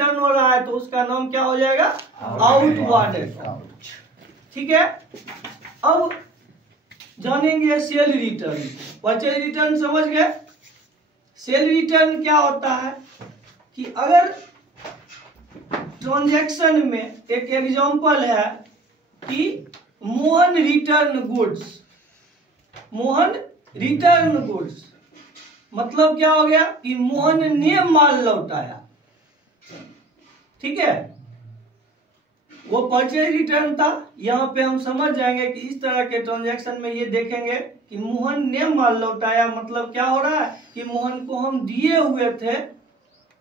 Return हो रहा है तो उसका नाम क्या हो जाएगा? Outward account. ठीक है, अब जानेंगे सेल रिटर्न। परचेज रिटर्न समझ गए। सेल रिटर्न क्या होता है कि अगर ट्रांजैक्शन में एक एग्जांपल है कि Mohan return goods, Mohan return goods मतलब क्या हो गया कि मोहन ने माल लौटाया। ठीक है, वो परचेज रिटर्न था। यहाँ पे हम समझ जाएंगे कि इस तरह के ट्रांजैक्शन में ये देखेंगे कि मोहन ने माल लौटाया मतलब क्या हो रहा है कि मोहन को हम दिए हुए थे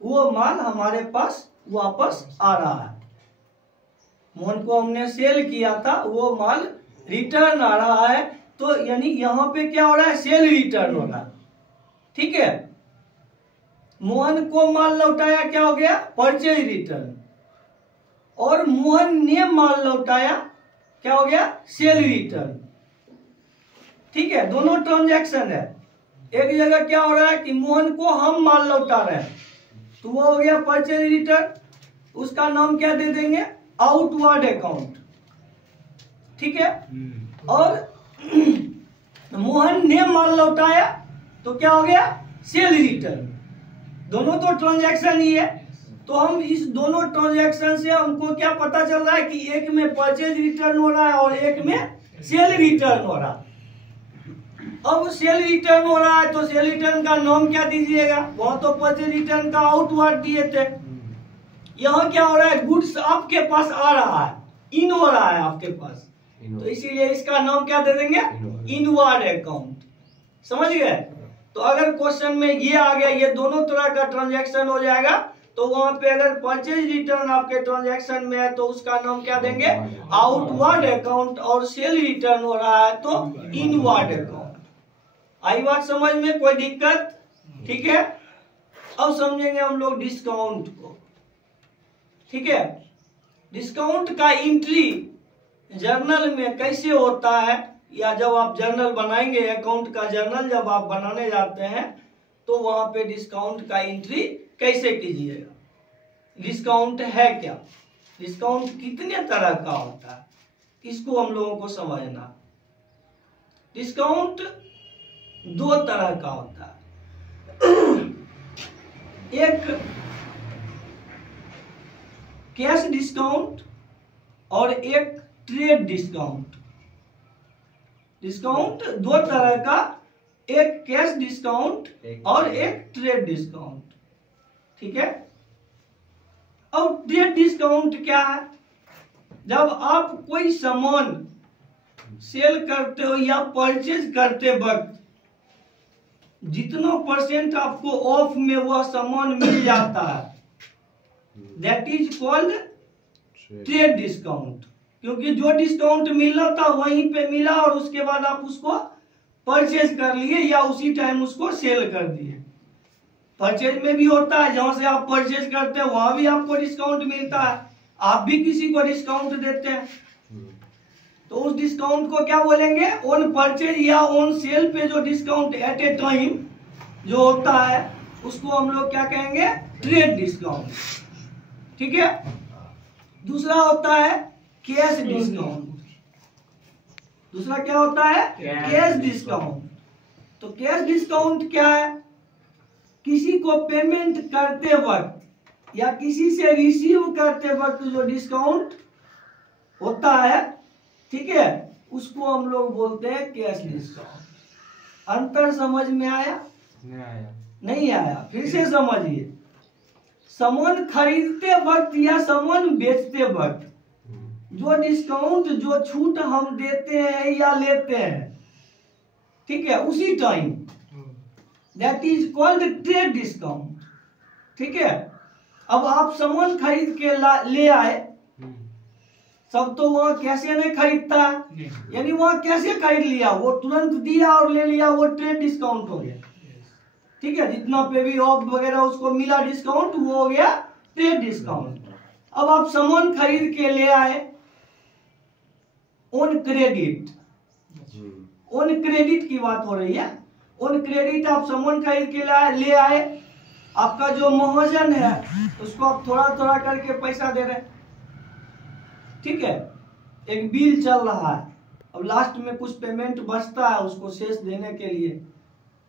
वो माल हमारे पास वापस आ रहा है। मोहन को हमने सेल किया था, वो माल रिटर्न आ रहा है। तो यानी यहाँ पे क्या हो रहा है? सेल रिटर्न हो रहा है। ठीक है, मोहन को माल लौटाया क्या हो गया? Purchase return. और मोहन ने माल लौटाया क्या हो गया? Cell return. ठीक है, दोनों ट्रांजैक्शन है। एक जगह क्या हो रहा है कि मोहन को हम माल लौटा रहे हैं तो वो हो गया परचेज रिटर्न, उसका नाम क्या दे देंगे? Outward account. ठीक है, और मोहन ने माल लौटाया तो क्या हो गया? Cell return. दोनों तो ट्रांजैक्शन ही है। तो हम इस दोनों ट्रांजैक्शन से हमको क्या पता चल रहा है कि एक में परचेज रिटर्न हो रहा है और एक में सेल रिटर्न हो रहा है। अब सेल रिटर्न हो रहा है तो सेल रिटर्न का नाम क्या दीजिएगा? वहां तो परचेज रिटर्न का आउटवर्ड दिए थे। यहाँ क्या हो रहा है? गुड्स आपके पास आ रहा है, इन हो रहा है आपके पास, तो इसीलिए इसका नाम क्या दे देंगे? Inward account. समझ गए? तो अगर क्वेश्चन में ये आ गया, ये दोनों तरह का ट्रांजैक्शन हो जाएगा, तो वहां पे अगर परचेज रिटर्न आपके ट्रांजैक्शन में है तो उसका नाम क्या देंगे? Outward account. और सेल रिटर्न हो रहा है तो इनवर्ड अकाउंट। आई बात समझ में? कोई दिक्कत? ठीक है, अब समझेंगे हम लोग डिस्काउंट को। ठीक है, डिस्काउंट का एंट्री जर्नल में कैसे होता है, या जब आप जर्नल बनाएंगे, अकाउंट का जर्नल जब आप बनाने जाते हैं तो वहां पे डिस्काउंट का एंट्री कैसे कीजिएगा? डिस्काउंट है क्या? डिस्काउंट कितने तरह का होता है, इसको हम लोगों को समझना। डिस्काउंट दो तरह का होता है। एक कैश डिस्काउंट और एक ट्रेड डिस्काउंट। डिस्काउंट दो तरह का, एक कैश डिस्काउंट और एक ट्रेड डिस्काउंट। ठीक है, अब ट्रेड डिस्काउंट क्या है? जब आप कोई सामान सेल करते हो या परचेज करते वक्त जितना परसेंट आपको ऑफ में वह सामान मिल जाता है, that is called trade discount. क्योंकि जो डिस्काउंट मिलना था वहीं पे मिला और उसके बाद आप उसको परचेज कर लिए या उसी टाइम उसको सेल कर दिए। परचेज में भी होता है, जहां से आप परचेज करते हैं वहां भी आपको डिस्काउंट मिलता है, आप भी किसी को डिस्काउंट देते हैं। तो उस डिस्काउंट को क्या बोलेंगे? ऑन परचेज या ऑन सेल पे जो डिस्काउंट एट ए टाइम जो होता है उसको हम लोग क्या कहेंगे? Trade discount. ठीक है, दूसरा होता है कैश डिस्काउंट। दूसरा क्या होता है? Cash discount. तो कैश डिस्काउंट क्या है? किसी को पेमेंट करते वक्त या किसी से रिसीव करते वक्त जो डिस्काउंट होता है, ठीक है, उसको हम लोग बोलते हैं कैश डिस्काउंट। अंतर समझ में आया? नहीं आया? फिर से समझिए। सामान खरीदते वक्त या सामान बेचते वक्त जो डिस्काउंट, जो छूट हम देते हैं या लेते हैं, ठीक है, उसी time, that is called trade discount. ठीक है, अब आप सामान खरीद के ले आए, सब तो वहां कैसे नहीं खरीदता, यानी वहां कैसे खरीद लिया, वो तुरंत दिया और ले लिया, वो ट्रेड डिस्काउंट हो गया। ठीक है, जितना पे भी ऑफ वगैरह उसको मिला डिस्काउंट, वो हो गया ट्रेड डिस्काउंट। अब आप सामान खरीद के ले आए ऑन क्रेडिट, ऑन क्रेडिट की बात हो रही है। ऑन क्रेडिट आप सामान खरीद के ले आए, आपका जो महाजन है उसको आप थोड़ा थोड़ा करके पैसा दे रहे हैं, ठीक है। एक बिल चल रहा है, अब लास्ट में कुछ पेमेंट बचता है उसको शेष देने के लिए,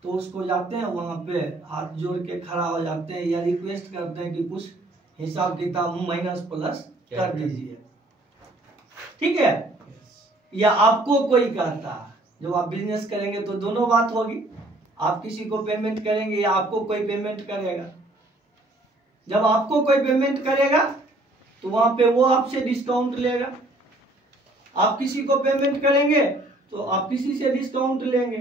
तो उसको जाते हैं वहां पे हाथ जोड़ के खड़ा हो जाते हैं या रिक्वेस्ट करते हैं कि कुछ हिसाब किताब माइनस प्लस कर दीजिए, ठीक है। या आपको कोई कहता है, जब आप बिजनेस करेंगे तो दोनों बात होगी, आप किसी को पेमेंट करेंगे या आपको कोई पेमेंट करेगा। जब आपको कोई पेमेंट करेगा तो वहां पे वो आपसे डिस्काउंट लेगा, आप किसी को पेमेंट करेंगे तो आप किसी से डिस्काउंट लेंगे,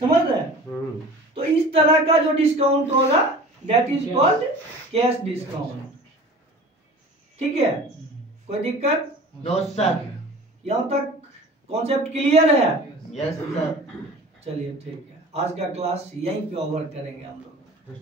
समझ रहे हैं। तो इस तरह का जो डिस्काउंट होगा that is called cash discount, ठीक है। कोई दिक्कत? No sir. यहाँ तक कॉन्सेप्ट क्लियर है? Yes sir. चलिए ठीक है, आज का क्लास यहीं पे ओवर करेंगे हम लोग।